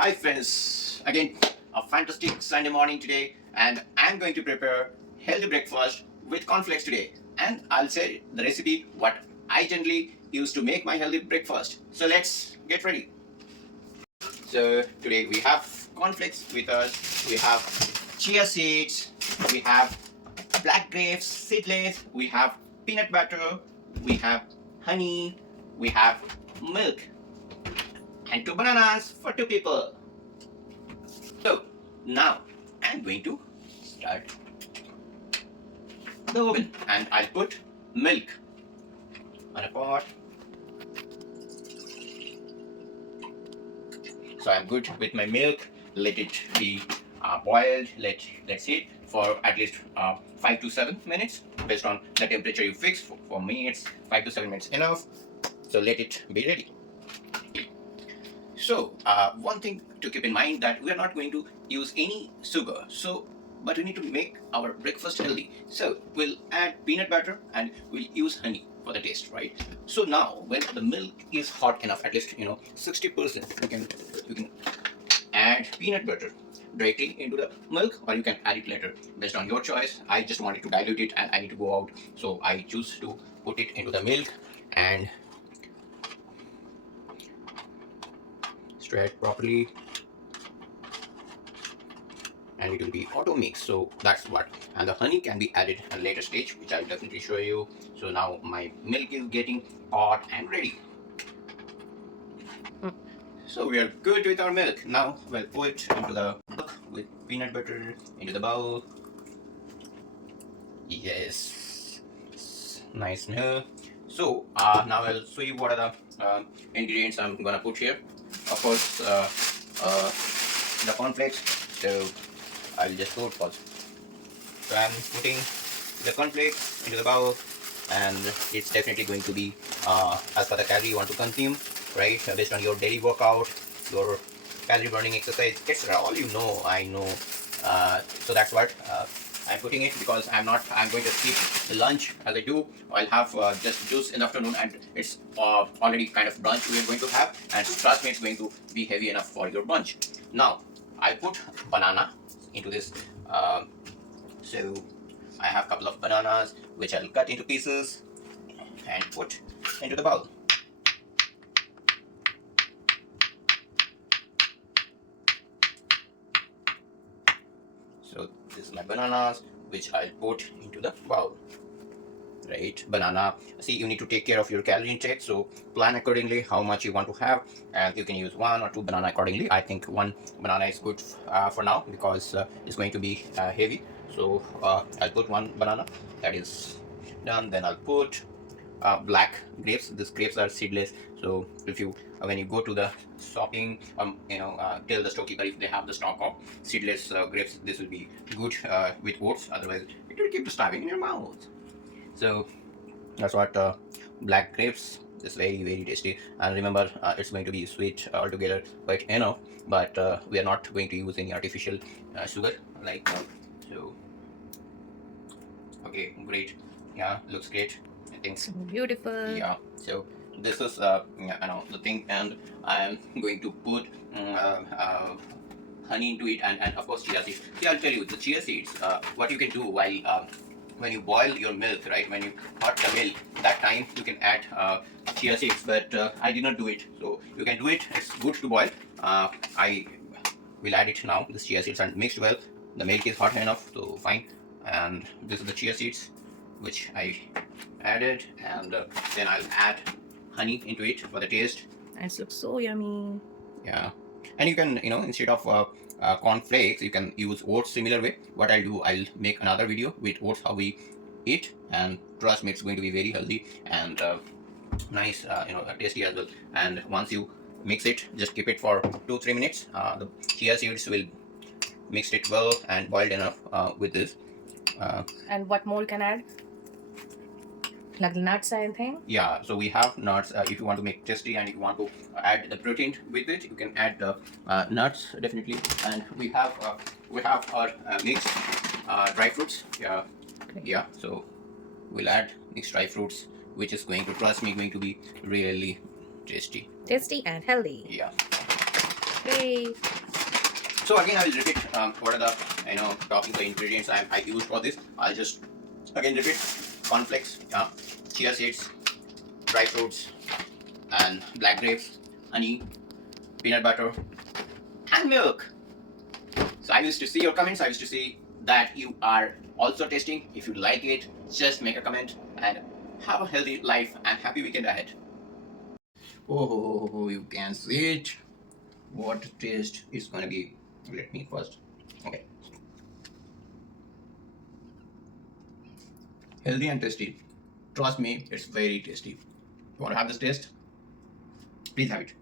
Hi friends, again a fantastic Sunday morning today, and I'm going to prepare healthy breakfast with cornflakes today. And I'll say the recipe what I generally use to make my healthy breakfast. So let's get ready. So today we have cornflakes with us. We have chia seeds. We have black grapes, seedless. We have peanut butter. We have honey. We have milk and 2 bananas for 2 people. So now I'm going to start the oven, and I'll put milk on a pot. So I'm good with my milk. Let it be boiled. Let's see it for at least 5 to 7 minutes based on the temperature you fix. For me, it's 5 to 7 minutes enough. So let it be ready. So one thing to keep in mind that we are not going to use any sugar. But we need to make our breakfast healthy. So we'll add peanut butter and we'll use honey for the taste, right? So now when the milk is hot enough, at least 60%, you can add peanut butter directly into the milk, or you can add it later based on your choice. I just wanted to dilute it and I need to go out, so I choose to put it into the milk and stir it properly, and it will be auto mix. So that's what. And the honey can be added at a later stage, which I'll definitely show you. So now my milk is getting hot and ready. So we are good with our milk. Now we'll put into the milk with peanut butter into the bowl. Yes, nice now. So now I'll show you what are the ingredients I'm gonna put here. Of course, the cornflakes. So I'll just put first. So I'm putting the cornflakes into the bowl, and it's definitely going to be as per the calorie you want to consume, right? Based on your daily workout, your calorie burning exercise, etc. All I know. So that's what I'm putting it, because I'm going to skip the lunch as I do. I'll have just juice in the afternoon, and it's already kind of brunch we're going to have, and trust me, it's going to be heavy enough for your brunch. Now I put banana into this. So I have a couple of bananas which I'll cut into pieces and put into the bowl. So this is my bananas which I'll put into the bowl. Right, banana. See, you need to take care of your calorie intake, so plan accordingly how much you want to have, and you can use 1 or 2 banana accordingly. I think 1 banana is good for now, because it's going to be heavy. So I'll put 1 banana. That is done. Then I'll put black grapes. These grapes are seedless, so if you when you go to the shopping, tell the storekeeper if they have the stock of seedless grapes. This will be good with oats, otherwise it will keep starving in your mouth. So that's what black grapes is very tasty. And remember, it's going to be sweet altogether quite enough, but we are not going to use any artificial sugar like so. Okay, great. Yeah, looks great, I think. So beautiful. Yeah, so this is the thing, and I am going to put honey into it, and of course chia seeds. See, I'll tell you the chia seeds. What you can do while when you boil your milk, right? When you hot the milk, that time you can add chia seeds. But I did not do it, so you can do it. It's good to boil. I will add it now. This chia seeds and mixed well. The milk is hot enough, so fine. And this is the chia seeds, which I added, and then I'll add honey into it for the taste. And it looks so yummy. Yeah, and you can instead of corn flakes, you can use oats similar way. What I'll do, I'll make another video with oats how we eat, and trust me, it's going to be very healthy and nice, tasty as well. And once you mix it, just keep it for 2-3 minutes. The chia seeds will mix it well and boiled enough with this. And what more can add? Like nuts, I think. Yeah, so we have nuts. If you want to make tasty and if you want to add the protein with it, you can add the nuts definitely. And we have our mixed dry fruits. Yeah, Okay. yeah. So we'll add mixed dry fruits, which is going to, trust me, going to be really tasty. Tasty and healthy. Yeah. Yay. So again, I will repeat what are the talking the ingredients I used for this. I'll just again repeat: cornflakes, chia seeds, dry fruits, and black grapes, honey, peanut butter, and milk. So I used to see your comments. I used to see that you are also tasting. If you like it, just make a comment and have a healthy life and happy weekend ahead. Oh, you can see it. What taste is gonna be? Let me first. Okay, healthy and tasty. Trust me, it's very tasty. You wanna have this taste? Please have it.